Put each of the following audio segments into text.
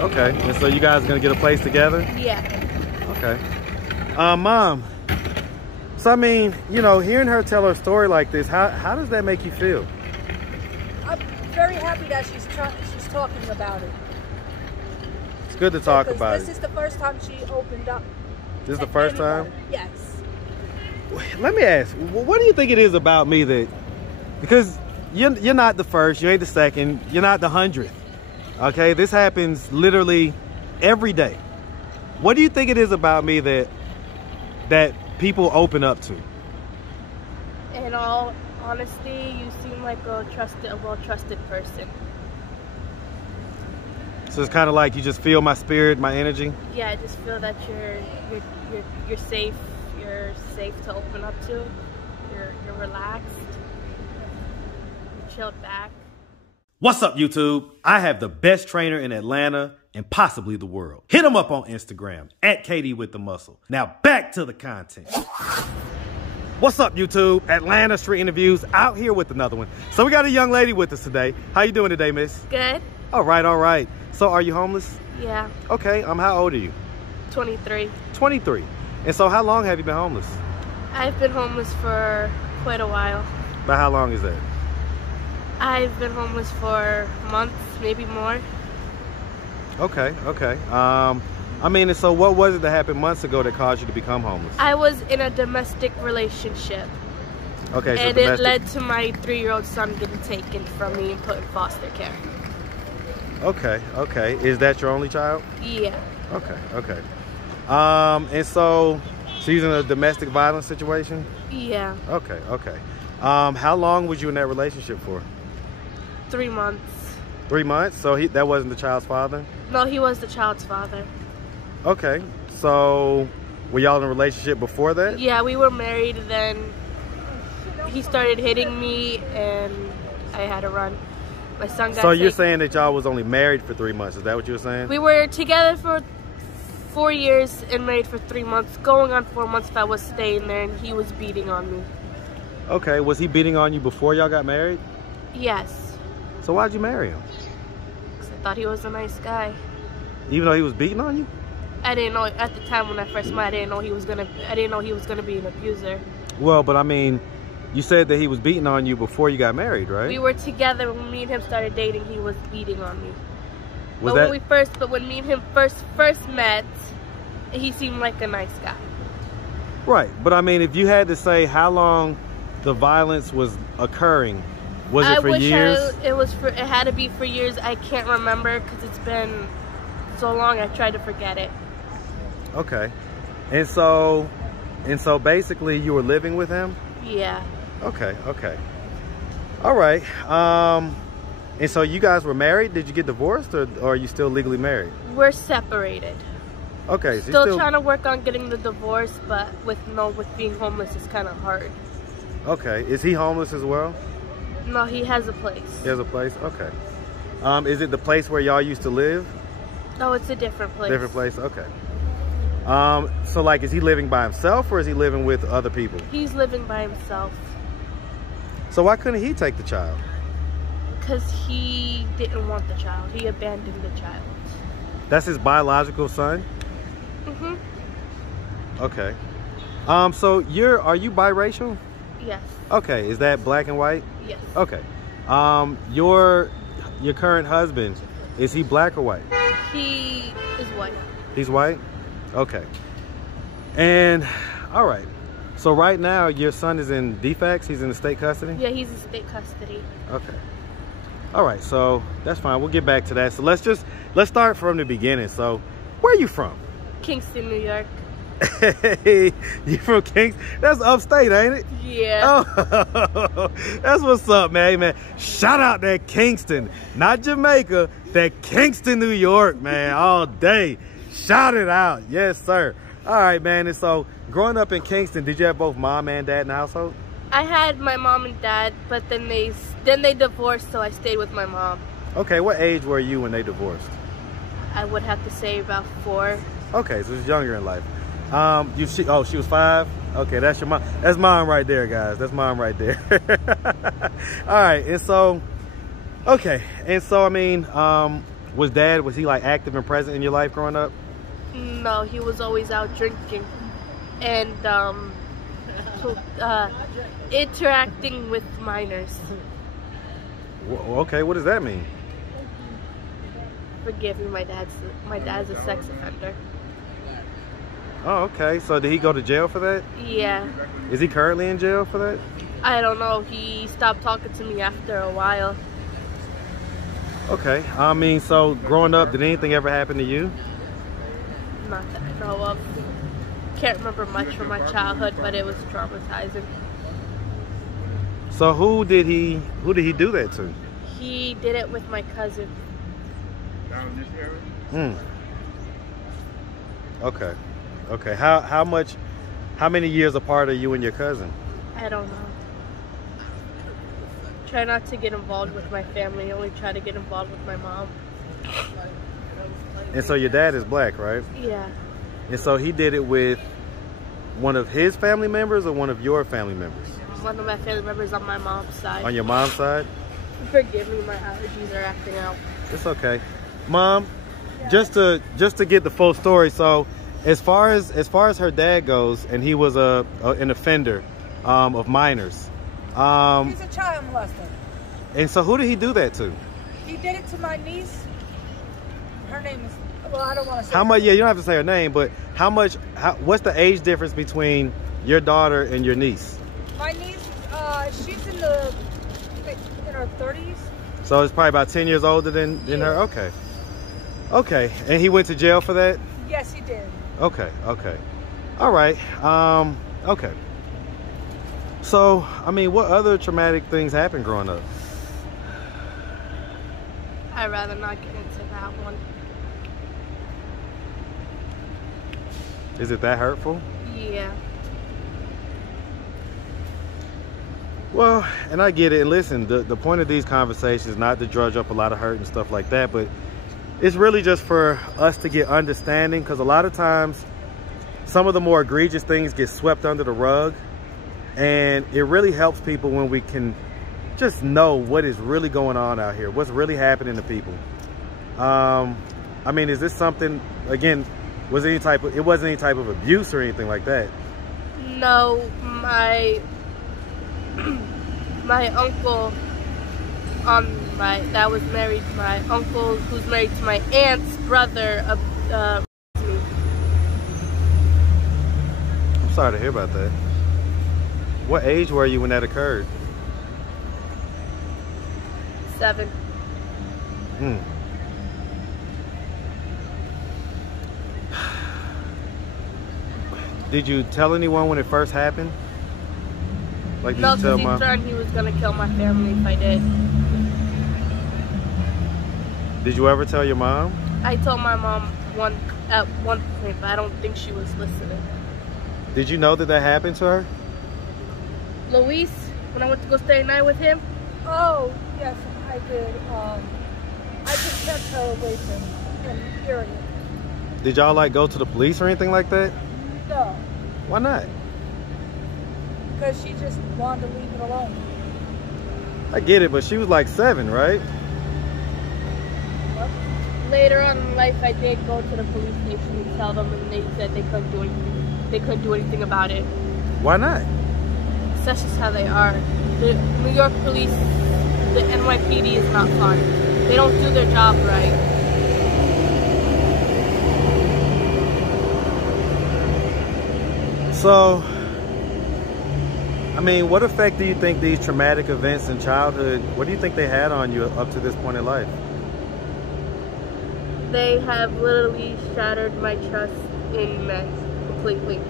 Okay. And so you guys are gonna get a place together? Yeah. Okay. Mom. So I mean, you know, hearing her tell her story like this, how does that make you feel? I'm very happy that she's talking about it. It's good to talk about this it. This is the first time she opened up. This is the first time? Yes. Let me ask, what do you think it is about me that, because you're not the first, you ain't the second, you're not the 100th. Okay, this happens literally every day. What do you think it is about me that people open up to? In all honesty, you seem like a well-trusted person. So it's kind of like you just feel my spirit, my energy? Yeah, I just feel that you're safe. You're safe to open up to. You're relaxed. You're chilled back. What's up, YouTube? I have the best trainer in Atlanta and possibly the world. Hit him up on Instagram at Katie with the Muscle. Now back to the content. What's up, YouTube? Atlanta Street Interviews out here with another one. So we got a young lady with us today. How you doing today, miss? Good. All right, all right. So are you homeless? Yeah. Okay, how old are you? 23. 23. And so how long have you been homeless? I've been homeless for quite a while. About how long is that? I've been homeless for months, maybe more. Okay, okay. I mean, so what was it that happened months ago that caused you to become homeless? I was in a domestic relationship. Okay, so and domestic. It led to my 3-year-old son getting taken from me and put in foster care. Okay, okay. Is that your only child? Yeah. Okay, okay. And so he's in a domestic violence situation? Yeah. Okay, okay. How long was you in that relationship for? 3 months. 3 months? So that wasn't the child's father? No, he was the child's father. Okay, so were y'all in a relationship before that? Yeah, we were married, then he started hitting me and I had to run. My son got So you're taken. saying that y'all was only married for 3 months, is that what you were saying? We were together for 4 years and married for 3 months, going on 4 months if I was staying there, and he was beating on me. Okay, was he beating on you before y'all got married? Yes. So why'd you marry him? 'Cause I thought he was a nice guy. Even though he was beating on you? I didn't know at the time when I first met. I didn't know he was gonna be an abuser. Well, but I mean, you said that he was beating on you before you got married, right? We were together when me and him started dating. He was beating on me. Was But when me and him first met, he seemed like a nice guy. Right, but I mean, if you had to say how long the violence was occurring, was it for years? It had to be for years. I can't remember because it's been so long. I tried to forget it. Okay, and so basically, you were living with him. Yeah. Okay, okay, all right. And so you guys were married. Did you get divorced, or are you still legally married? We're separated. Okay, so Still trying to work on getting the divorce, but with being homeless, it's kind of hard. Okay, is he homeless as well? No, he has a place. He has a place. Okay. Is it the place where y'all used to live? No, it's a different place. Different place. Okay. So like, is he living by himself or is he living with other people? He's living by himself. So why couldn't he take the child? Because he didn't want the child. He abandoned the child. That's his biological son? Mhm. Okay. So are you biracial? Yes. Okay. Is that black and white? Yes. Okay. Your current husband, is he black or white? He is white. He's white? Okay. And all right. So right now your son is in DFACS? He's in the state custody? Yeah, he's in state custody. Okay. All right, so that's fine. We'll get back to that. So let's start from the beginning. So where are you from? Kingston, New York. Hey, you from Kingston? That's upstate, ain't it? Yeah. Oh, that's what's up, man. Hey, man, shout out that Kingston, not Jamaica, that Kingston, New York, man, all day. Shout it out. Yes, sir. All right, man. And so growing up in Kingston, did you have both mom and dad in the household? I had my mom and dad, but then they divorced, so I stayed with my mom. Okay, what age were you when they divorced? I would have to say about 4. Okay, so it's younger in life. She was 5? Okay, that's your mom. That's mom right there, guys. That's mom right there. All right, and so, okay. And so, I mean, Was he like active and present in your life growing up? No, he was always out drinking and interacting with minors. Okay, what does that mean? Forgive me, my dad's a sex offender. Oh, okay. So did he go to jail for that? Yeah. Is he currently in jail for that? I don't know. He stopped talking to me after a while. Okay. I mean, so growing up, did anything ever happen to you? Not that I know of. Can't remember much from my childhood, but it was traumatizing. So who did he do that to? He did it with my cousin. Down in this area? Okay. Okay. How many years apart are you and your cousin? I don't know. Try not to get involved with my family. Only try to get involved with my mom. And so your dad is black, right? Yeah. And so he did it with one of his family members or one of your family members? One of my family members on my mom's side. On your mom's side? Forgive me, my allergies are acting out. It's okay. Mom, just to get the full story, so as far as her dad goes, and he was an offender of minors. He's a child molester. And so who did he do that to? He did it to my niece. Her name is, well, I don't want to say How much? Yeah, you don't have to say her name, but what's the age difference between your daughter and your niece? My niece, she's in her 30s. So it's probably about 10 years older than her? Okay. Okay. And he went to jail for that? Yes, he did. Okay. Okay. All right. Okay. So, I mean, what other traumatic things happened growing up? I'd rather not get into that one. Is it that hurtful? Yeah. Well, and I get it. And listen, the point of these conversations is not to drudge up a lot of hurt and stuff like that, but it's really just for us to get understanding, because a lot of times some of the more egregious things get swept under the rug, and it really helps people when we can just know what is really going on out here, what's really happening to people. I mean, is this something, again, it wasn't any type of abuse or anything like that? No, my uncle that was married, my uncle who's married to my aunt's brother me. I'm sorry to hear about that. What age were you when that occurred? 7. Did you tell anyone when it first happened? Like, did No, you tell because he Mom? threatened he was gonna kill my family if I did. Did you ever tell your mom? I told my mom at one point, but I don't think she was listening. Did you know that happened to her? Luis, when I went to go stay at night with him. Oh, yes, I did. I just kept her away from him, period. Did y'all like go to the police or anything like that? No, Why not? because she just wanted to leave it alone. I get it, but she was like 7, right? Later on in life, I did go to the police station and tell them, and they said they couldn't do anything. They couldn't do anything about it. Why not? That's just how they are. The New York police, the NYPD is not fun. They don't do their job right. So, I mean, what effect do you think these traumatic events in childhood, what do you think they had on you up to this point in life? They have literally shattered my trust in men completely.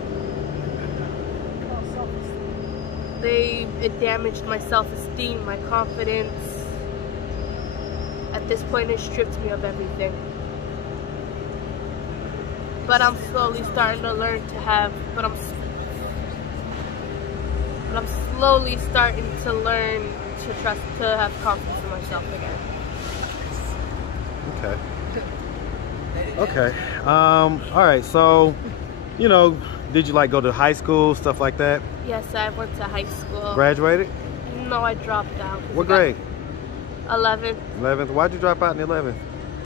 It damaged my self-esteem, my confidence. At this point, it stripped me of everything. But I'm slowly starting to learn to have, I'm slowly starting to learn to trust, to have confidence in myself again. Okay. Okay. All right. So, you know, did you like go to high school, stuff like that? Yes, I went to high school. Graduated? No, I dropped out. What grade? 11th. 11th. Why'd you drop out in 11th?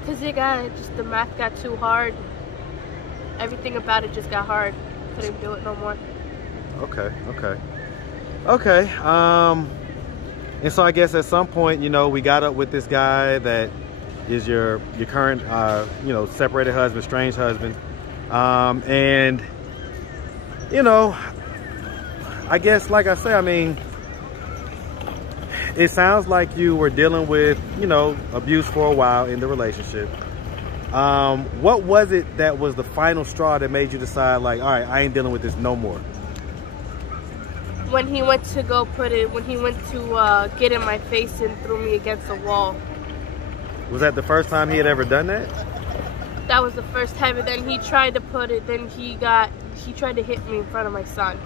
Because the math got too hard. Everything about it just got hard. Couldn't do it no more. Okay. And so I guess at some point, you know, we got up with this guy that is your current, you know, separated husband, estranged husband. And, you know, I guess, like I say, I mean, it sounds like you were dealing with, you know, abuse for a while in the relationship. What was it that was the final straw that made you decide, like, all right, I ain't dealing with this no more? When he went to get in my face and threw me against the wall. Was that the first time he had ever done that? That was the first time, and then he tried to he tried to hit me in front of my son.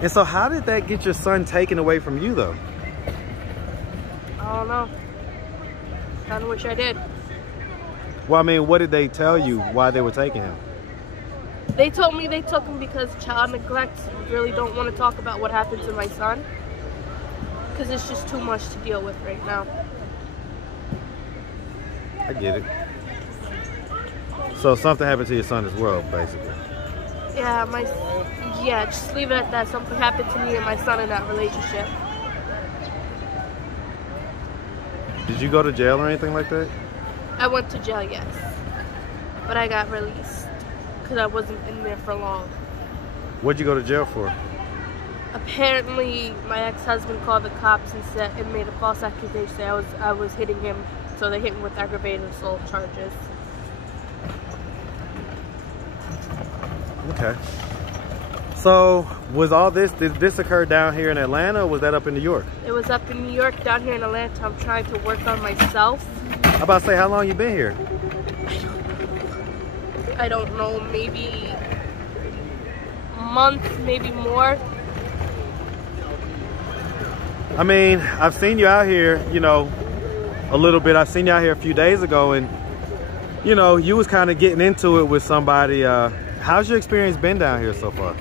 And so how did that get your son taken away from you, though? I don't know. Kind of wish I did. Well, I mean, what did they tell you why they were taking him? They told me they took him because child neglect. Really don't want to talk about what happened to my son. Because it's just too much to deal with right now. I get it. So something happened to your son as well, basically. Yeah, just leave it at that. Something happened to me and my son in that relationship. Did you go to jail or anything like that? I went to jail, yes. But I got released because I wasn't in there for long. What'd you go to jail for? Apparently, my ex-husband called the cops and made a false accusation that I was hitting him, so they hit me with aggravated assault charges. Okay. So, did this occur down here in Atlanta, or was that up in New York? It was up in New York. Down here in Atlanta, I'm trying to work on myself. I'm about to say, how long you been here? I don't know, maybe a month, maybe more. I mean, I've seen you out here, you know, a little bit. I've seen you out here a few days ago, and, you know, you was kind of getting into it with somebody. How's your experience been down here so far?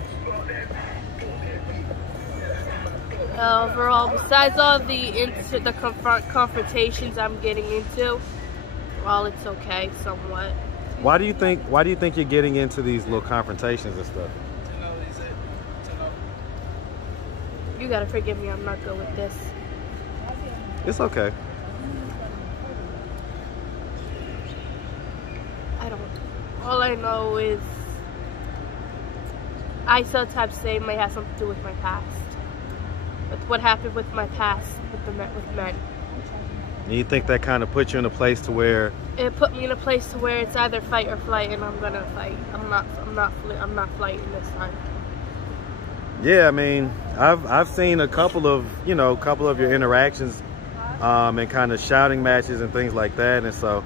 Overall, besides all the confrontations I'm getting into, well, it's okay, somewhat. Why do you think you're getting into these little confrontations and stuff? You gotta forgive me, I'm not good with this. It's okay. All I know is I sometimes say it may have something to do with my past. With what happened with my past with men. And you think that kind of put you in a place to where? It put me in a place to where it's either fight or flight, and I'm gonna fight. I'm not flighting this time. Yeah, I mean, I've seen a couple of your interactions, and kind of shouting matches and things like that, and so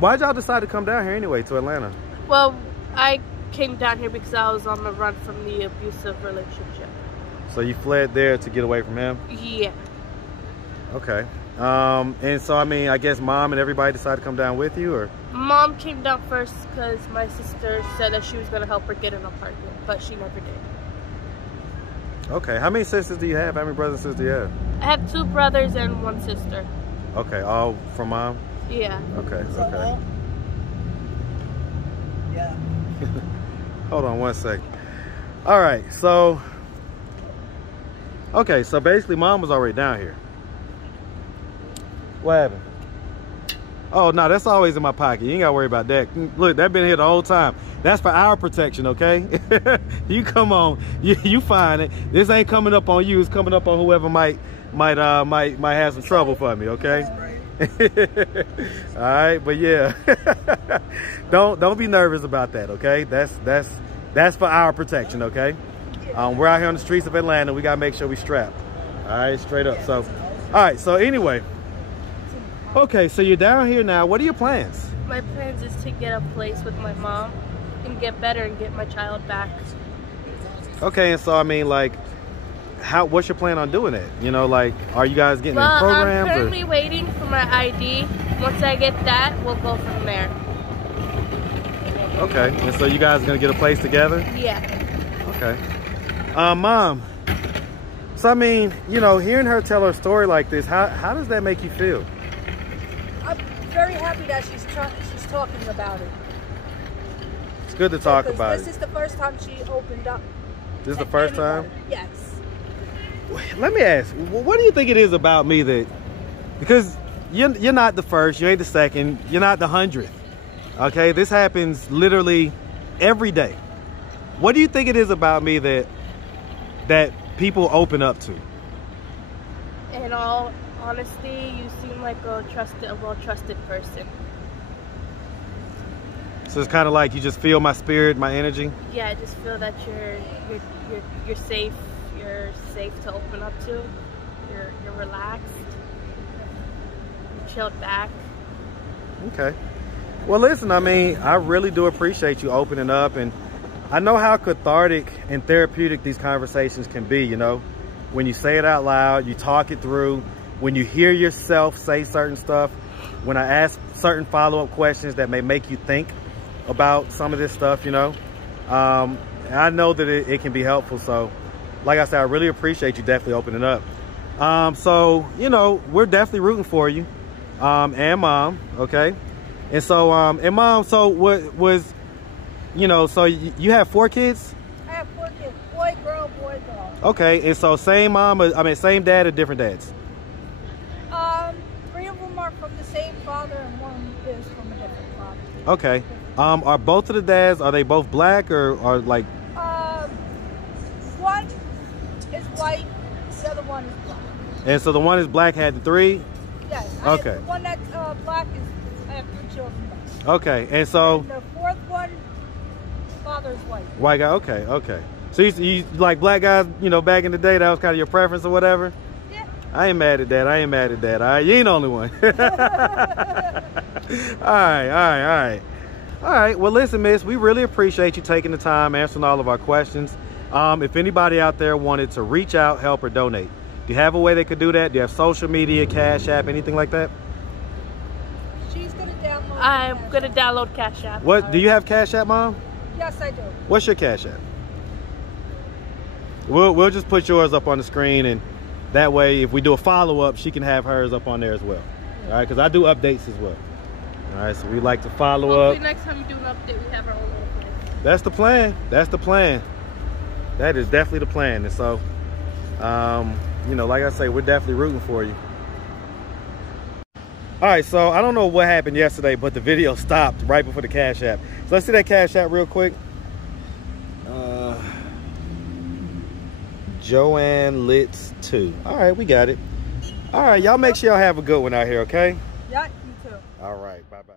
why'd y'all decide to come down here anyway to Atlanta? Well, I came down here because I was on the run from the abusive relationship. So you fled there to get away from him? Yeah. Okay. And so, I mean, I guess mom and everybody decided to come down with you, or? Mom came down first because my sister said that she was going to help her get an apartment, but she never did. Okay. How many sisters do you have? How many brothers and sisters do you have? I have 2 brothers and 1 sister. Okay. All from mom? Yeah. Okay. Okay. Yeah. Hold on one second. All right. So, okay. So basically, mom was already down here. What happened? Oh, no, that's always in my pocket. You ain't got to worry about that. Look, that been here the whole time. That's for our protection, okay? You come on. You find it. This ain't coming up on you. It's coming up on whoever might have some trouble for me, okay? All right, but yeah. Don't be nervous about that, okay? That's for our protection, okay? We're out here on the streets of Atlanta. We got to make sure we strap. All right, straight up. So, all right, so anyway. Okay, so you're down here now. What are your plans? My plans is to get a place with my mom and get better and get my child back. Okay, and so I mean, like, what's your plan on doing it? You know, like, are you guys getting in programs? I'm currently waiting for my ID. Once I get that, we'll go from there. Okay, and so you guys are gonna get a place together? Yeah. Okay. Mom, so I mean, you know, hearing her tell her story like this, how does that make you feel? very happy that she's talking about it. It's good to talk about This it. is the first time she opened up. This is the first time? Yes. Let me ask, what do you think it is about me that, because you're not the first, you ain't the second, you're not the 100th, okay? This happens literally every day. What do you think it is about me that people open up to? In all honesty, you seem like a well-trusted person. So it's kind of like you just feel my spirit, my energy? Yeah, I just feel that you're safe. You're safe to open up to. You're relaxed. You're chilled back. Okay. Well, listen, I mean, I really do appreciate you opening up, and I know how cathartic and therapeutic these conversations can be, you know? When you say it out loud, you talk it through, when you hear yourself say certain stuff, when I ask certain follow-up questions that may make you think about some of this stuff, you know? I know that it can be helpful, so like I said, I really appreciate you definitely opening up. So, you know, we're definitely rooting for you, and Mom, okay? And so, and Mom, so what was, you know, so you have 4 kids? I have 4 kids, boy, girl, boy, girl. Okay, and so same mom, I mean, same dad or different dads? 3 of them are from the same father and 1 is from a different father. Okay. Are both of the dads, are they both black or like? One is white, the other one is black. And so the one is black had the 3? Yes. Okay. The one that's black is, I have 3 children. Okay, and so. And the 4th one, father's white. White guy, okay, okay. So you like black guys, you know, back in the day, that was kind of your preference or whatever? Yeah. I ain't mad at that, all right? You ain't the only one. All right. All right, well, listen, miss, we really appreciate you taking the time, answering all of our questions. If anybody out there wanted to reach out, help, or donate, do you have a way they could do that? Do you have social media, Cash App, anything like that? She's going to download. I'm going to download Cash App. What, do you have Cash App, Mom? Yes, I do. What's your Cash App? We'll just put yours up on the screen, and that way, if we do a follow-up, she can have hers up on there as well. All right, because I do updates as well. All right, so we like to follow up. Hopefully next time we do an update, we have our own little place. That's the plan. That's the plan. That is definitely the plan. And so, you know, like I say, we're definitely rooting for you. All right, so I don't know what happened yesterday, but the video stopped right before the Cash App. So let's see that Cash App real quick. Joanne Litz 2. All right, we got it. All right, y'all make sure y'all have a good one out here, okay? Yeah, you too. All right, bye-bye.